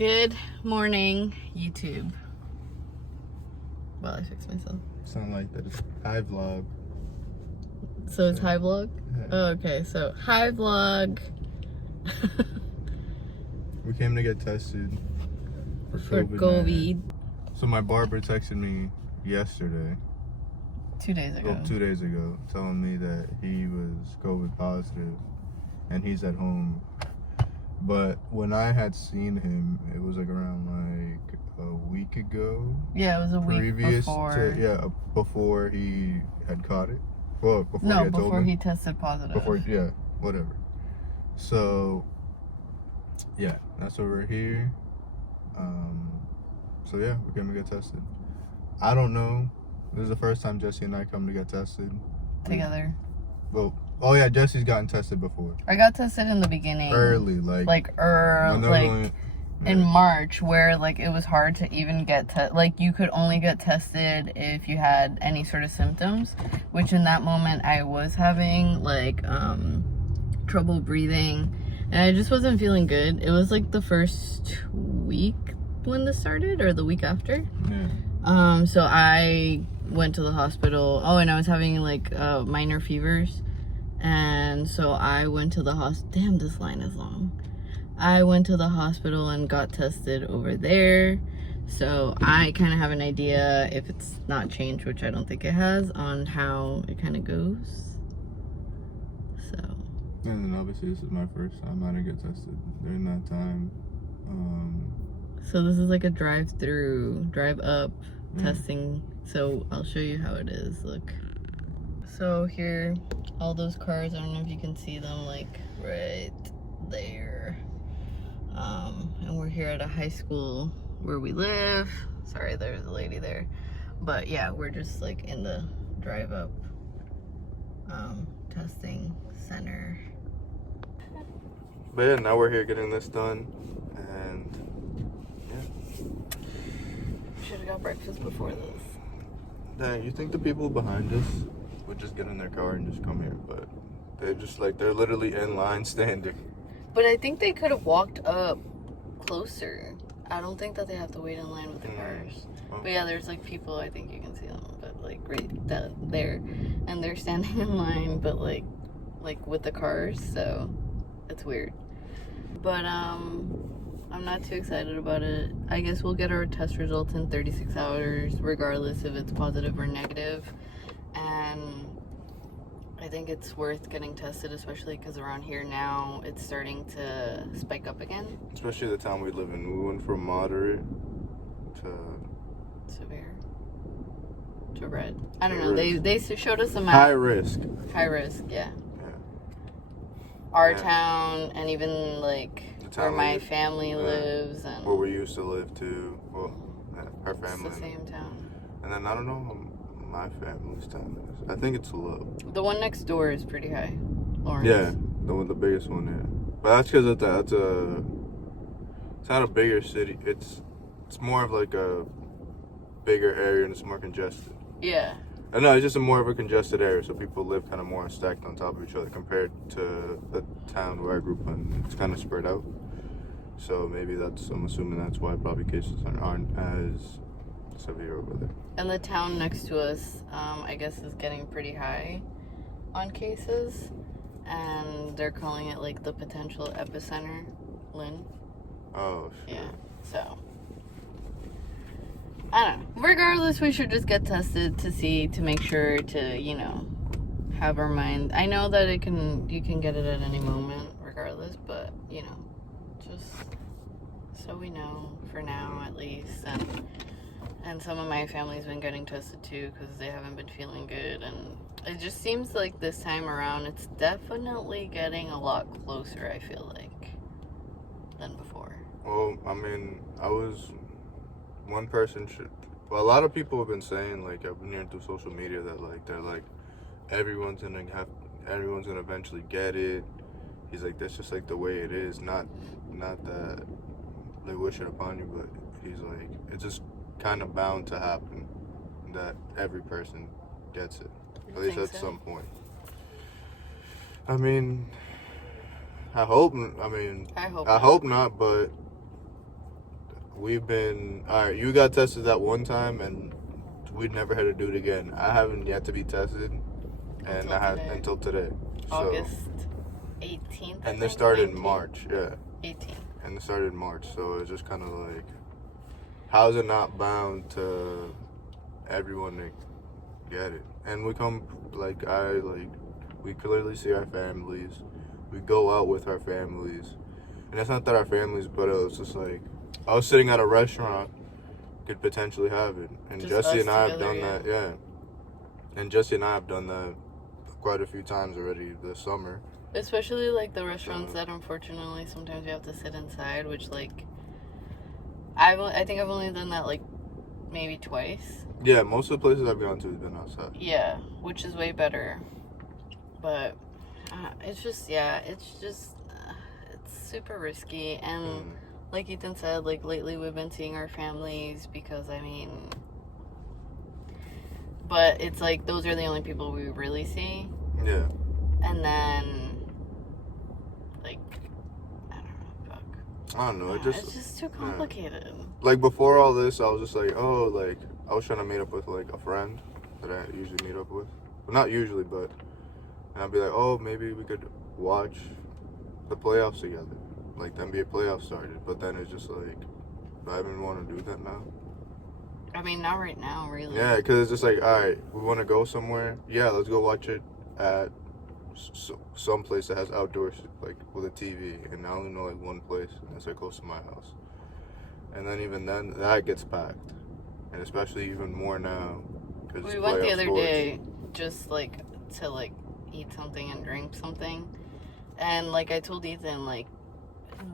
Good morning, YouTube. Well, I fixed myself. Something like that. It's hi vlog. So it's hi vlog? Yeah. Oh, okay, so hi vlog. We came to get tested For COVID. COVID. So my barber texted me yesterday. 2 days ago. Well, 2 days ago, telling me that he was COVID positive and he's at home. But when I had seen him, it was like around like a week ago. Yeah, it was a week previous before. before he had caught it. Well, before No, he had told before me. he tested positive. Whatever. So, yeah, that's why we're here. So yeah, we're gonna get tested. I don't know. This is the first time Jesse and I come to get tested. Together. Well, oh yeah, Jesse's gotten tested before. I got tested in the beginning. Early, in March, where like it was hard to even get like you could only get tested if you had any sort of symptoms, which in that moment I was having like trouble breathing and I just wasn't feeling good. It was like the first week when this started or the week after. Yeah. So I went to the hospital. Oh, and I was having like minor fevers, and so I went to the hospital. Damn, this line is long. I went to the hospital and got tested over there. So I kind of have an idea, if it's not changed, which I don't think it has, on how it kind of goes. So. And then obviously this is my first time I didn't get tested during that time. So this is like a drive-through, drive-up testing. So I'll show you how it is. Look. So here, all those cars, I don't know if you can see them, like right there. And we're here at a high school where we live. Sorry, there's a lady there. But yeah, we're just like in the drive-up testing center. But yeah, now we're here getting this done, and yeah. Should have got breakfast before this. Dang, you think the people behind us would just get in their car and just come here, but they're literally in line standing. But I think they could have walked up closer. I don't think that they have to wait in line with the cars. Oh. But yeah, there's like people, I think you can see them, but like right there. And they're standing in line, but like with the cars, so it's weird. But I'm not too excited about it. I guess we'll get our test results in 36 hours, regardless if it's positive or negative. And I think it's worth getting tested, especially because around here now it's starting to spike up again. Especially the town we live in. We went from moderate to severe to red. I don't know. They showed us a map. High risk. High risk, yeah. Our town, and even like where my family lives, and where we used to live too. Well, our family. It's the same town. And then I don't know my family's town is. I think it's low. The one next door is pretty high. Lawrence. Yeah, the biggest one. Yeah, but that's because it's not a bigger city. It's more of like a bigger area and it's more congested. Yeah. No, it's just more of a congested area, so people live kind of more stacked on top of each other compared to the town where I grew up in. It's kind of spread out. So maybe I'm assuming that's why probably cases aren't as severe over there. And the town next to us, I guess, is getting pretty high on cases. And they're calling it like the potential epicenter, Lynn. Oh, shit. Yeah, so. I don't know. Regardless, we should just get tested to make sure to, have our mind. I know that you can get it at any moment, regardless, but, just so we know for now at least. And some of my family's been getting tested too because they haven't been feeling good. And it just seems like this time around, it's definitely getting a lot closer, I feel like, than before. Well, I mean, one person a lot of people have been saying, like, I've been hearing through social media that like they're like everyone's gonna eventually get it. He's like, that's just like the way it is, not that they wish it upon you, but he's like, it's just kind of bound to happen that every person gets it, at least at some point. I mean, I hope not, but we've been all right. You got tested that one time, and we'd never had to do it again. I haven't yet to be tested, and until today. August 18th. And this started in March. Yeah. 18th. And it started in March, so it's just kind of like, how's it not bound to everyone to get it? And we come we clearly see our families. We go out with our families. And it's not that our families, but it was just like, I was sitting at a restaurant, could potentially have it. And Just Jesse us and I have together, done that, yeah. And Jesse and I have done that quite a few times already this summer. Especially, like, the restaurants that, unfortunately, sometimes you have to sit inside, which, like, I think I've only done that, like, maybe twice. Yeah, most of the places I've gone to have been outside. Yeah, which is way better. But it's just, it's super risky. And like Ethan said, like, lately we've been seeing our families because, I mean, but it's like those are the only people we really see. Yeah. And then, like, I don't know. It's just too complicated. Yeah. Like, before all this, I was just like, I was trying to meet up with, like, a friend that I usually meet up with. Well, not usually, but, and I'd be like, maybe we could watch the playoffs together. Like, the NBA playoffs started. But then it's just like, do I even want to do that now? I mean, not right now, really. Yeah, because it's just like, all right, we want to go somewhere. Yeah, let's go watch it at some place that has outdoors, like, with a TV. And I only know, like, one place, and it's, like, close to my house. And then even then, that gets packed. And especially even more now. We went the other day just, like, to, like, eat something and drink something. And, like, I told Ethan, like,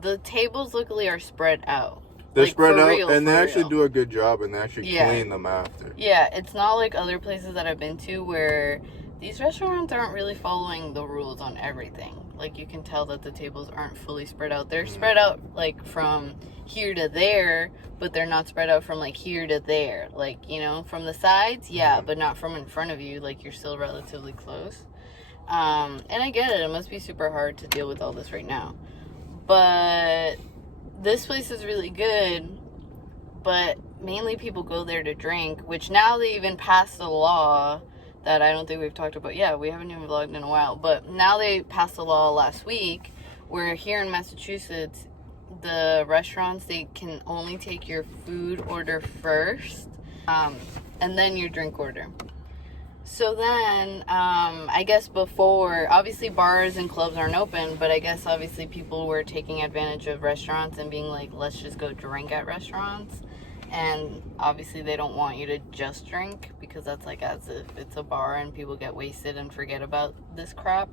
the tables luckily are spread out. They're like, spread out, real, and they actually real. do a good job, and they actually clean them after. Yeah, it's not like other places that I've been to where these restaurants aren't really following the rules on everything. Like, you can tell that the tables aren't fully spread out. They're spread out, like, from here to there, but they're not spread out from, like, here to there. Like, you know, from the sides, but not from in front of you. Like, you're still relatively close. And I get it. It must be super hard to deal with all this right now. But this place is really good, but mainly people go there to drink, which now they even passed a law that I don't think we've talked about. Yeah, we haven't even vlogged in a while, but now they passed a law last week where here in Massachusetts, the restaurants, they can only take your food order first, and then your drink order. So then, I guess before, obviously bars and clubs aren't open, but I guess obviously people were taking advantage of restaurants and being like, let's just go drink at restaurants. And obviously they don't want you to just drink because that's like as if it's a bar and people get wasted and forget about this crap.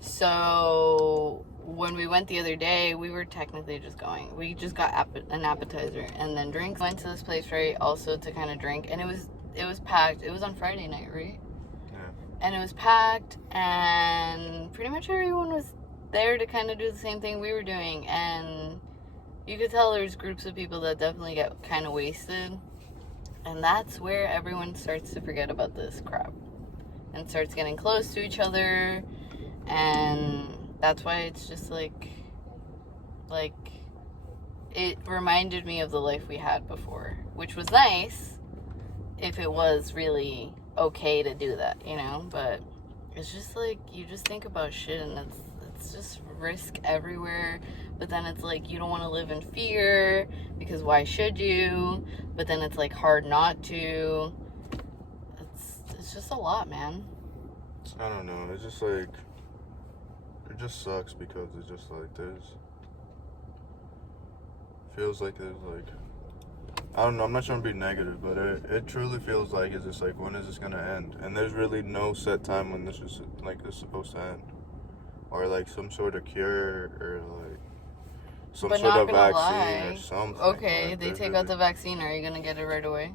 So when we went the other day, we were technically just going. We just got an appetizer and then drinks. Went to this place, right, also to kind of drink. And it was packed. It was on Friday night, right? Yeah. And it was packed, and pretty much everyone was there to kind of do the same thing we were doing. And you could tell there's groups of people that definitely get kind of wasted. And that's where everyone starts to forget about this crap and starts getting close to each other. And that's why it's just like it reminded me of the life we had before, which was nice if it was really okay to do that, you know? But it's just like, you just think about shit and it's just risk everywhere. But then it's like, you don't want to live in fear because why should you? But then it's like hard not to. It's just a lot, man. I don't know. It's just like, it just sucks because it's just like feels like there's like, I don't know, I'm not trying to be negative, but it truly feels like it's just like, when is this gonna end? And there's really no set time when this is supposed to end, or like some sort of cure, or like some but sort not of gonna vaccine lie. or something. Okay, like, they take out the vaccine. Are you gonna get it right away?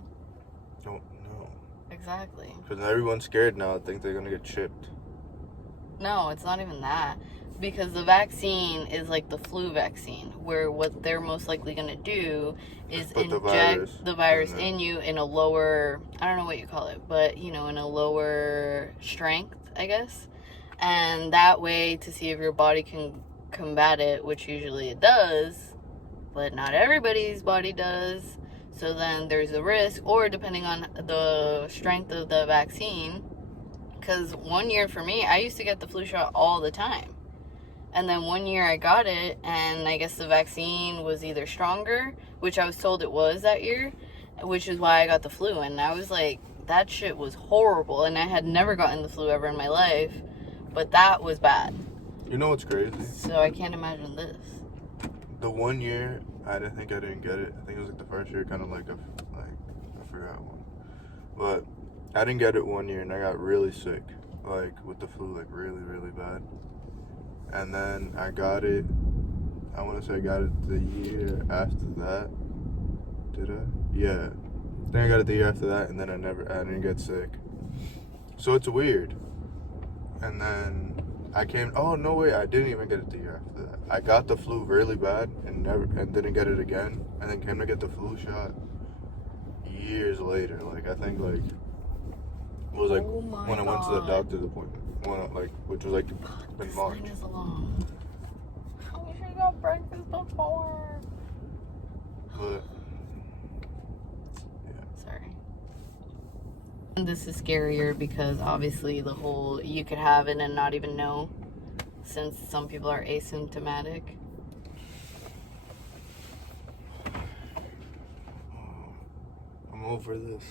Don't know. Exactly. Because everyone's scared now. I think they're gonna get chipped. No, it's not even that. Because the vaccine is like the flu vaccine, where what they're most likely going to do is inject the virus in you in a lower, I don't know what you call it, but, you know, in a lower strength, I guess. And that way, to see if your body can combat it, which usually it does, but not everybody's body does. So then there's a risk, or depending on the strength of the vaccine. Because 1 year for me, I used to get the flu shot all the time. And then 1 year I got it, and I guess the vaccine was either stronger, which I was told it was that year, which is why I got the flu. And I was like, that shit was horrible. And I had never gotten the flu ever in my life, but that was bad. You know what's crazy? So I can't imagine this. The 1 year, I didn't get it. I think it was like the first year, kind of like I forgot one. But I didn't get it 1 year, and I got really sick, like with the flu, like really, really bad. And then I got it. I want to say I got it the year after that. Did I? Yeah. Then I got it the year after that, and then I didn't get sick. So it's weird. And then I came. Oh no, wait! I didn't even get it the year after that. I got the flu really bad and didn't get it again, and then came to get the flu shot years later. Like I think like it was like when I went to the doctor's appointment, which was like in March. This line is long. We should go breakfast before. But sorry. And this is scarier because obviously the whole you could have it and not even know, since some people are asymptomatic. I'm over this.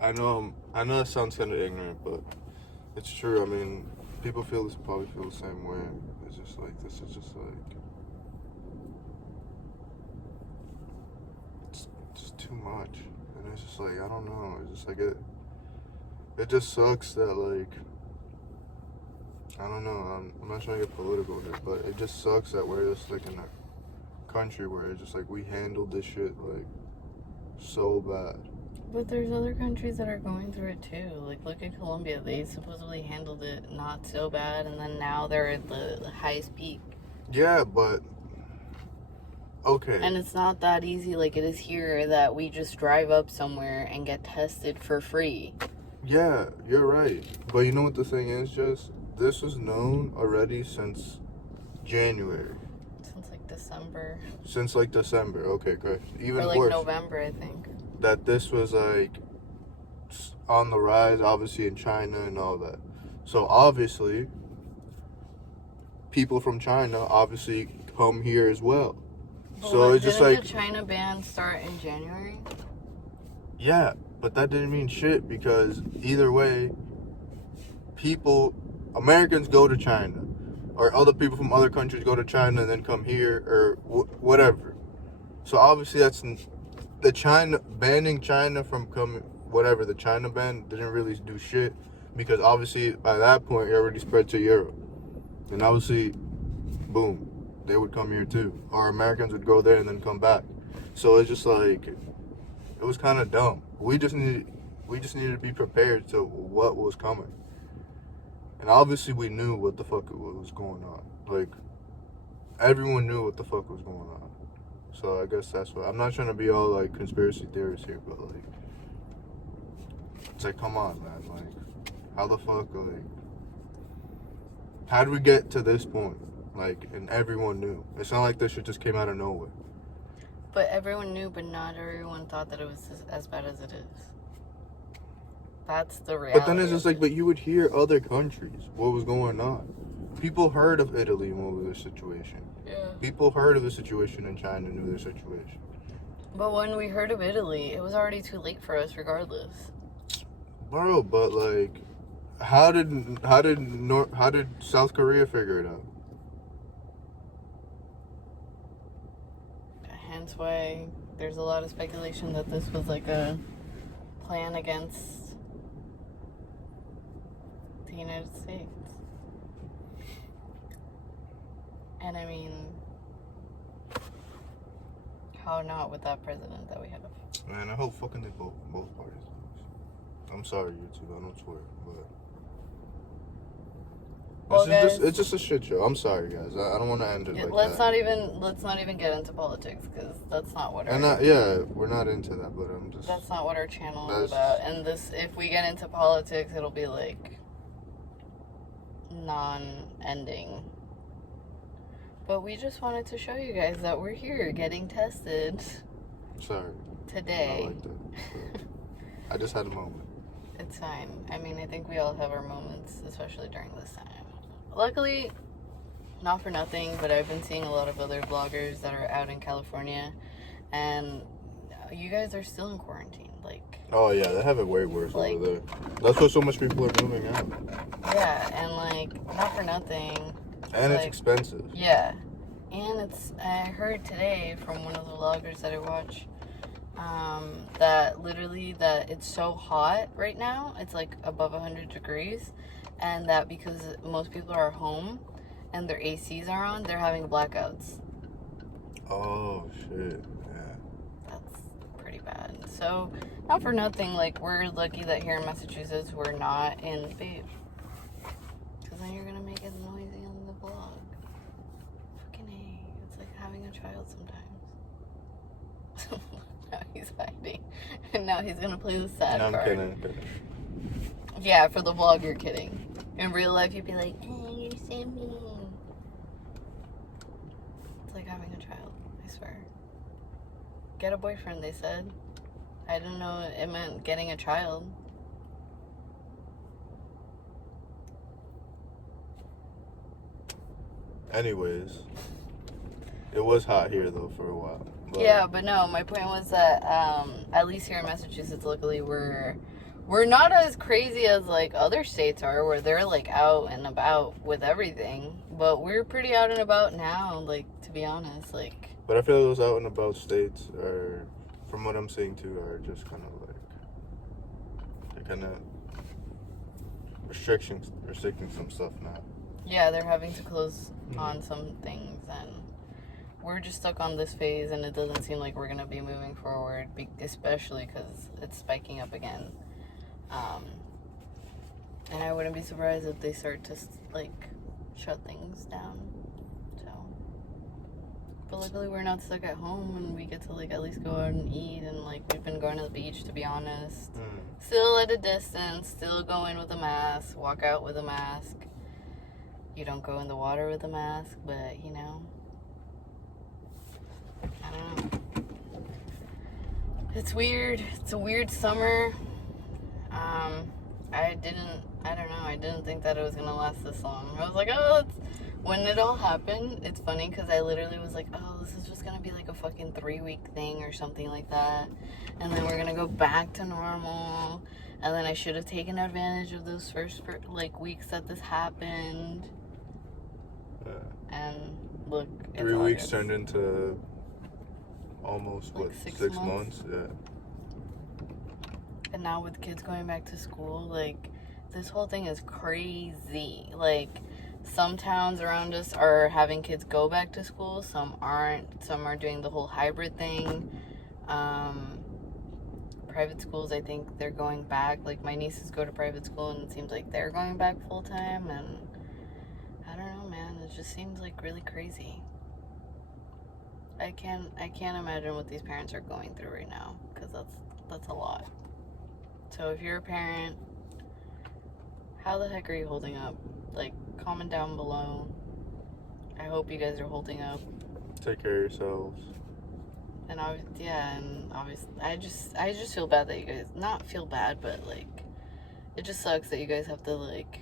I know that sounds kind of ignorant, but it's true. I mean, people probably feel the same way. It's just like, this is just like, it's just too much. And it's just like, I don't know. It's just like, it just sucks that, like, I don't know. I'm not trying to get political here, but it just sucks that we're just like in a country where it's just like we handled this shit like so bad. But there's other countries that are going through it too. Like, look at Colombia. They supposedly handled it not so bad, and then now they're at the highest peak. Yeah, but okay. And it's not that easy like it is here, that we just drive up somewhere and get tested for free. Yeah, you're right. But you know what the thing is, Jess? This was known already since January. Since like December. Okay, great. Even or like worse. November, I think. That this was like on the rise, obviously in China and all that. So obviously, people from China obviously come here as well. But so it's just like the China ban start in January? Yeah, but that didn't mean shit because either way, Americans go to China, or other people from other countries go to China and then come here, or whatever. So obviously that's banning China from coming, whatever, the China ban didn't really do shit because obviously by that point it already spread to Europe. And obviously, boom, they would come here too. Or Americans would go there and then come back. So it's just like, it was kind of dumb. We just needed to be prepared to what was coming. And obviously we knew what the fuck was going on. Like, everyone knew what the fuck was going on. So I guess that's what, I'm not trying to be all like conspiracy theorists here, but like, it's like, come on, man. Like, how the fuck, like, how did we get to this point? Like, and everyone knew. It's not like this shit just came out of nowhere. But everyone knew, but not everyone thought that it was as bad as it is. That's the reality. But then it's just like, but you would hear other countries, what was going on. People heard of Italy and what was their situation. Yeah. People heard of the situation in China, knew their situation. But when we heard of Italy, it was already too late for us regardless. Bro, but like, how did South Korea figure it out? Hence why there's a lot of speculation that this was like a plan against the United States. And I mean, how not with that president that we have? Man, I hope fucking they both parties lose. I'm sorry, YouTube, I don't swear, but well, it's just a shit show. I'm sorry, guys. I don't want to end it like let's that. Let's not even get into politics because that's not what. We're not into that, but I'm just. That's not what our channel is about. And if we get into politics, it'll be like non-ending. But we just wanted to show you guys that we're here getting tested. Sorry. Today. I like that. I just had a moment. It's fine. I mean, I think we all have our moments, especially during this time. Luckily, not for nothing, but I've been seeing a lot of other vloggers that are out in California, and you guys are still in quarantine. Like, oh yeah, they have it way worse over there. That's why so much people are moving out. Yeah, and like, not for nothing. And like, it's expensive. Yeah, and I heard today from one of the vloggers that I watch, that literally that it's so hot right now, it's like above 100 degrees, and that because most people are home and their ACs are on, they're having blackouts. Oh shit, yeah. That's pretty bad. So, not for nothing, like, we're lucky that here in Massachusetts we're not in, babe, because then you're gonna make it noisy on the vlog. Fucking A, it's like having a child sometimes. Now he's hiding. And now he's gonna play the sad card. I'm kidding. Yeah, for the vlog you're kidding. In real life you'd be like, hey, you're so mean. It's like having a child, I swear. Get a boyfriend, they said. I didn't know it meant getting a child. Anyways, it was hot here though for a while. But yeah, but no, my point was that at least here in Massachusetts, luckily we're not as crazy as like other states are, where they're like out and about with everything. But we're pretty out and about now, like, to be honest, like. But I feel those out and about states are, from what I'm seeing too, are just kind of like, they're kind of restricting some stuff now. Yeah, they're having to close on some things, and we're just stuck on this phase, and it doesn't seem like we're gonna be moving forward, especially because it's spiking up again. And I wouldn't be surprised if they start to like shut things down. So, but luckily we're not stuck at home, and we get to like at least go out and eat, and like we've been going to the beach, to be honest. Still at a distance, still go in with a mask, walk out with a mask. You don't go in the water with a mask, but you know, I don't know. It's weird. It's a weird summer. I didn't think that it was gonna last this long. I was like, when it all happened, it's funny because I literally was like, oh, this is just gonna be like a fucking 3-week thing or something like that, and then we're gonna go back to normal, and then I should have taken advantage of those first like weeks that this happened. Yeah. And look, it's 3 weeks August. turned into almost like what, 6 months? Yeah. And now with kids going back to school, like, this whole thing is crazy. Like, some towns around us are having kids go back to school, some aren't. Some are doing the whole hybrid thing. Private schools, I think they're going back. Like, my nieces go to private school, and it seems like they're going back full time. And I don't know, man. It just seems like really crazy. I can't imagine what these parents are going through right now, because that's a lot. So if you're a parent, how the heck are you holding up? Like, comment down below. I hope you guys are holding up. Take care of yourselves. And obviously, I just feel bad that you guys, not feel bad, but like, it just sucks that you guys have to, like,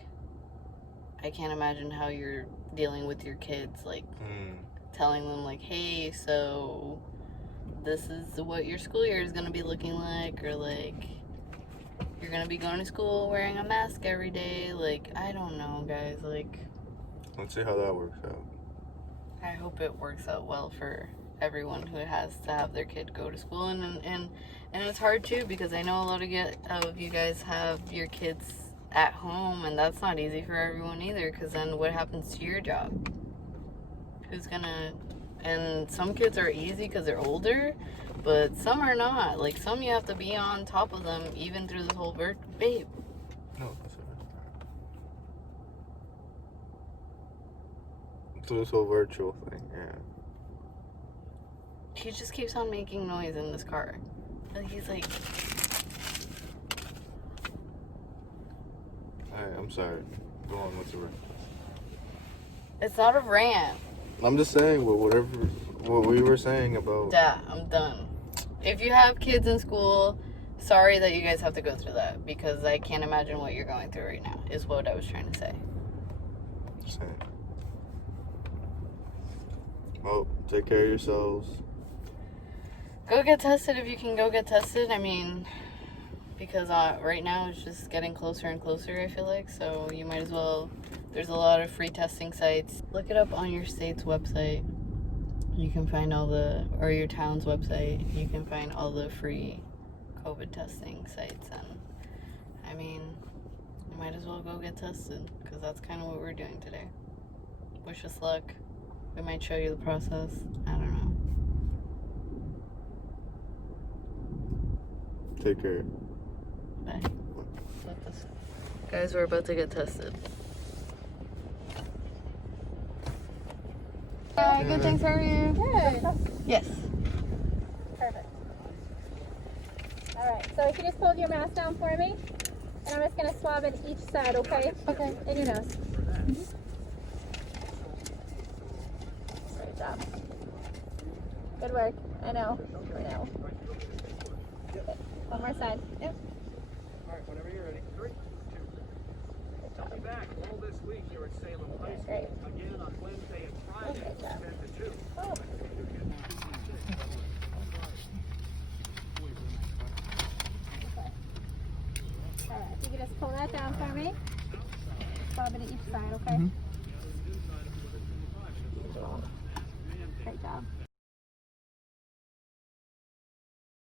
I can't imagine how you're dealing with your kids, like, telling them, like, hey, so this is what your school year is going to be looking like, or like, you're going to be going to school wearing a mask every day. Like, I don't know, guys. Like, let's see how that works out. I hope it works out well for everyone who has to have their kid go to school. And it's hard, too, because I know a lot of you guys have your kids at home, and that's not easy for everyone either, because then what happens to your job? Who's going to... And some kids are easy because they're older, but some are not. Like, some you have to be on top of them even through this whole babe. No, that's okay. Through this whole virtual thing, yeah. He just keeps on making noise in this car. Like, he's like... I'm sorry. Go on, what's the rant? It's not a rant. I'm just saying, what we were saying about. Yeah, I'm done. If you have kids in school, sorry that you guys have to go through that, because I can't imagine what you're going through right now, is what I was trying to say. Same. Well, take care of yourselves. Go get tested if you can go get tested. I mean, because right now it's just getting closer and closer, I feel like. So you might as well. There's a lot of free testing sites. Look it up on your state's website. You can find or your town's website. You can find all the free COVID testing sites. And I mean, you might as well go get tested, because that's kind of what we're doing today. Wish us luck. We might show you the process. I don't know. Take care. Bye. Guys, we're about to get tested. Hi, good, thanks. How are you? Good. Yes. Perfect. All right. So if you just hold your mask down for me, and I'm just gonna swab in each side, okay? Okay. In your nose. Great job. Good work. I know. Good. One more side. Yep. All right, whenever you're ready. 3, 2. I'll be back all this week here at Salem High School. Great. Again on Wednesday and Friday Okay, from job. 10 to 2. Oh. All right. You can just pull that down for me. Swab it at each side, okay? Great job.